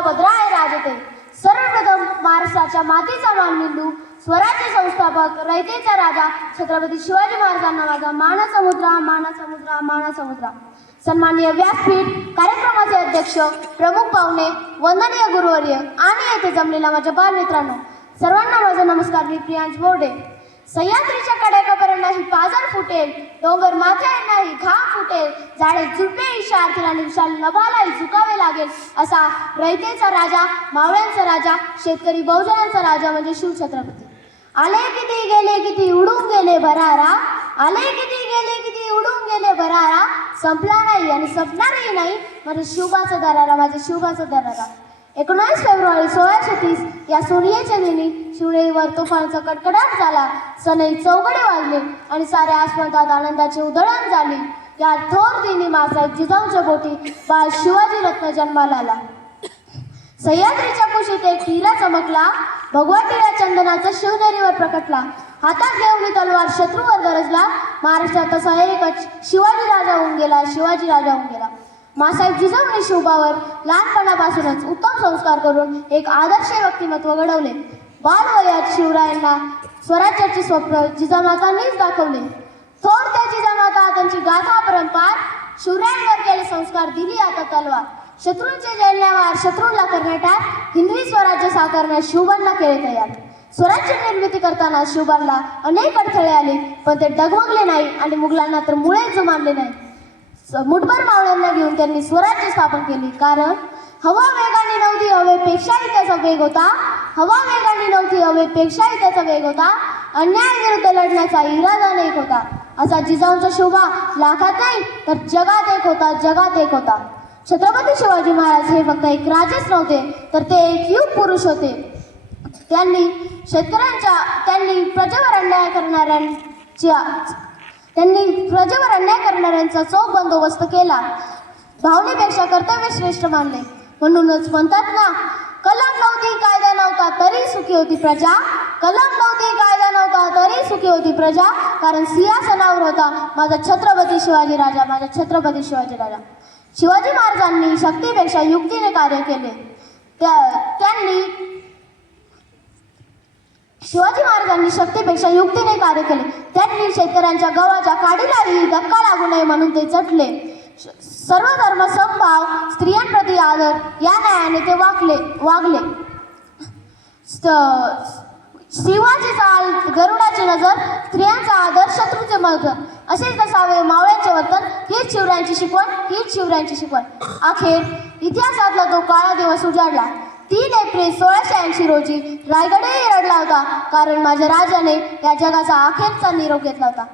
भद्राय राजते. सर्वप्रथम महाराष्ट्राच्या मातीचा मानबिंदू, स्वराज्य संस्थापक, रयतेचा राजा छत्रपती शिवाजी महाराजांना माझा मानसमुद्रा मानसमुद्रा मानसमुद्रा. सन्माननीय व्यासपीठ, कार्यक्रमाचे अध्यक्ष, प्रमुख पाहुणे, वंदनीय गुरुवर्य आणि येथे जमलेल्या माझ्या बालमित्रांनो, सर्वांना माझा नमस्कार. मी प्रियांश बोर्डे. सह्याद्रीच्या कड्यापर्यंत ही पाजर फुटेल, डोंगर माथ्यावर नाही घाम फुटेल, झाडे झुडपे इशारतील आणि विशाल नभालाही झुकावे लागेल, असा रयतेचा राजा, मावळ्यांचा राजा, शेतकरी बहुजनांचा राजा म्हणजे शिवछत्रपती. आले किती गेले किती उडून गेले भरारा, आले किती गेले किती उडून गेले भरारा, संपला नाही आणि संपणारही नाही माझ्या शिवबाचा दरारा, माझ्या शिवबाचा दरारा. 19 फेब्रुवारी 1630 या सोनियेच्या दिनी शिवनेरीवर तुफानचा कडकडाट झाला. सनई चौघडे वाजले आणि साऱ्या आसमंतात आनंदाची उधळण झाली. या थोर दिनी मासाहेब जिजाऊच्या बोटी बाळ शिवाजी रत्न जन्माला आला. सह्याद्रीच्या कुशीत एक हिरा चमकला, भगवा टिळा चंदनाचा शिवनेरीवर प्रकटला. हातात घेऊन तलवार शत्रूवर गरजला. महाराष्ट्रात तसा एकच शिवाजी राजा होऊन गेला, शिवाजी राजा होऊन गेला. मासाहेब जिजाऊने शिवबावर लहानपणापासूनच उत्तम संस्कार करून एक आदर्श व्यक्तिमत्व घडवले. बालवयात शिवरायांना स्वराज्याचे स्वप्न जिजामातांनीच दाखवले. थोर त्या जिजामाता त्यांची गाथा परंपार, शिवरायांवर केले संस्कार दिली आता तलवार. शत्रूंचे जैल्यावार शत्रूंना करण्याटार, हिंदवी स्वराज्य साकारण्यास शिवबांना केले तयार. स्वराज्य निर्मिती करताना शिवबांना अनेक अडथळे आले, पण ते डगमगले नाही आणि मुघलांना तर मुळेच जुमानले नाही. मुठभर मावळ्यांना घेऊन त्यांनी स्वराज्य स्थापन केले. कारण हवा वेगाने नव्हती, हवेपेक्षाही त्याचा वेग होता. हवा वेगाने नव्हती, हवेपेक्षाही त्याचा वेग होता. अन्यायाविरुद्ध लढण्याचा इरादा एक होता. असा जिजाऊंचा शिवबा लाखात नाही तर जगात एक होता, जगात एक होता. छत्रपती शिवाजी महाराज हे फक्त एक राजेच नव्हते, तर ते एक युग पुरुष होते. त्यांनी प्रजेवर अन्याय करणाऱ्यांचा चोख बंदोबस्त केला. भावनेपेक्षा कर्तव्य श्रेष्ठ मानले. म्हणूनच म्हणतात ना, कलम नव्हती कायदा नव्हता तरी सुखी होती प्रजा. कलम नव्हती कायदा नव्हता तरी सुखी होती प्रजा. कारण सिंहासनावर होता माझा छत्रपती शिवाजी राजा, माझा छत्रपती शिवाजी राजा. शिवाजी महाराजांनी शक्तीपेक्षा युक्तीने कार्य केले. शिवाजी महाराजांनी शक्तीपेक्षा युक्तीने कार्य केले. त्यांनी शेतकऱ्यांच्या गव्हाच्या काडीलाही धक्का लागू नये म्हणून ते झटले. सर्व धर्म समभाव, स्त्रियांप्रती आदर या न्यायाने ते वागले. शिवाची चाल, गरुडाची नजर, स्त्रियांचा आदर, शत्रूचे मर्दन असेच नसावे मावळ्यांचे वर्तन. हीच शिवरायांची शिकवण, हीच शिवरायांची शिकवण. अखेर इतिहासातला तो काळा दिवस उजाडला. 3 एप्रिल 1680 रोजी रायगडही रडला होता, कारण माझ्या राजाने या जगाचा अखेरचा निरोप घेतला होता.